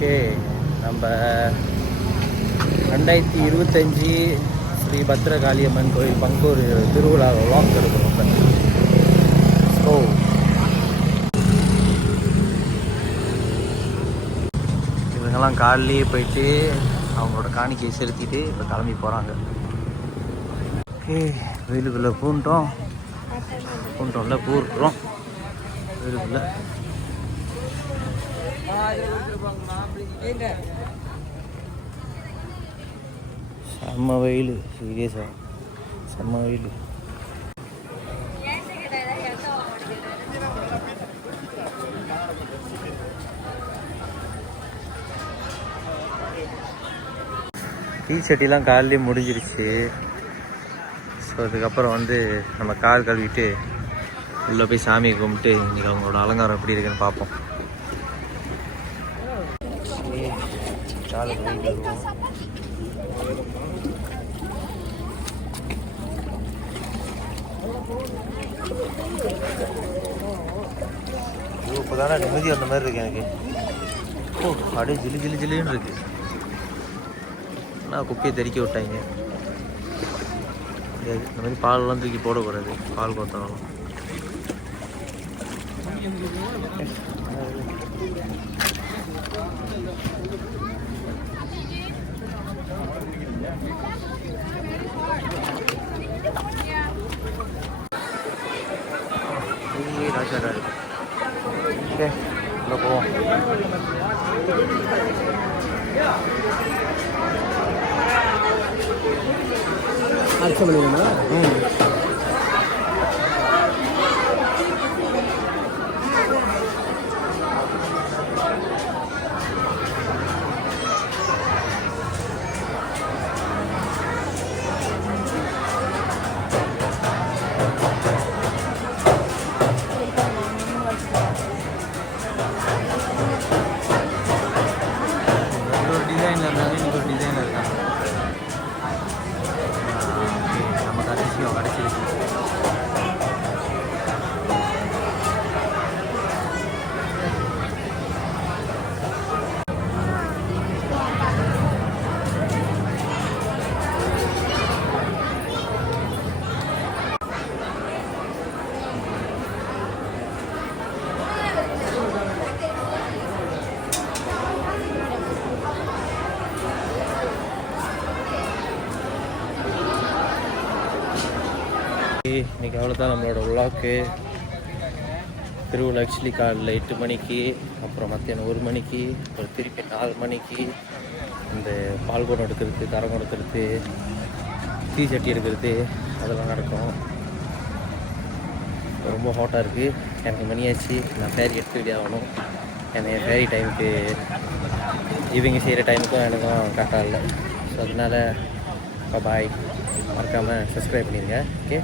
Okay, நம்ம 2025 ஸ்ரீ பத்ரகாளியம்மன் கோயில் பங்கூர் திருவிழா விளாக் எடுக்கிறோம். ஸோ இவங்கெல்லாம் காலையிலேயே போயிட்டு அவங்களோட காணிக்கையை செலுத்திட்டு இப்போ கிளம்பி போகிறாங்க. ஓகே, வீடுக்குள்ளே பூண்டோம்ல பூர்க்குறோம் வீடுக்குள்ளே. செம்ம வெயில், சீரியஸாக செம்ம வெயில். டீ சட்டிலாம் காலையிலே முடிஞ்சிருச்சு. ஸோ அதுக்கப்புறம் நம்ம கால் கழுவிட்டு உள்ளே போய் சாமியை கும்பிட்டு இன்றைக்கி அவங்களோட அலங்காரம் எப்படி இருக்குன்னு பார்ப்போம். இப்போ தானே நிம்மதி அந்த மாதிரி இருக்கு எனக்கு. அப்படியே ஜில்லுன்னு இருக்கு. ஆனால் குப்பையை தெறிக்க விட்டாங்க. இந்த மாதிரி பாலெல்லாம் தூக்கி போடக்கூடாது, பால் கொத்தலாம். ராஜா இருக்கு. ஓகே, உள்ள போவோம். அர்ச்சனை பண்ணிக்கணும். இன்றைக்கி அவ்வளோதான் நம்மளோட விளாக்கு. திருவிழா ஆக்சுவலி காலையில் 8 மணிக்கு, அப்புறம் மத்தியானம் 1 மணிக்கு, அப்புறம் திருப்பி 4 மணிக்கு இந்த பால் குடம் எடுக்கிறது, கரம் எடுக்கிறது, டீ சட்டி எடுக்கிறது அதெல்லாம் நடக்கும். ரொம்ப ஹாட்டாக இருக்குது. எனக்கு மணியாச்சு, நான் ஃபேரி எடுத்துக்கிட்டே ஆகணும். ஏன்னா என் ஃபேரி டைமுக்கு இவங்க செய்கிற டைமுக்கும் எனக்கும் கரெக்டாக இல்லை. ஸோ அதனால் பாய், மறக்காமல் சப்ஸ்கிரைப் பண்ணிடுங்க. ஓகே.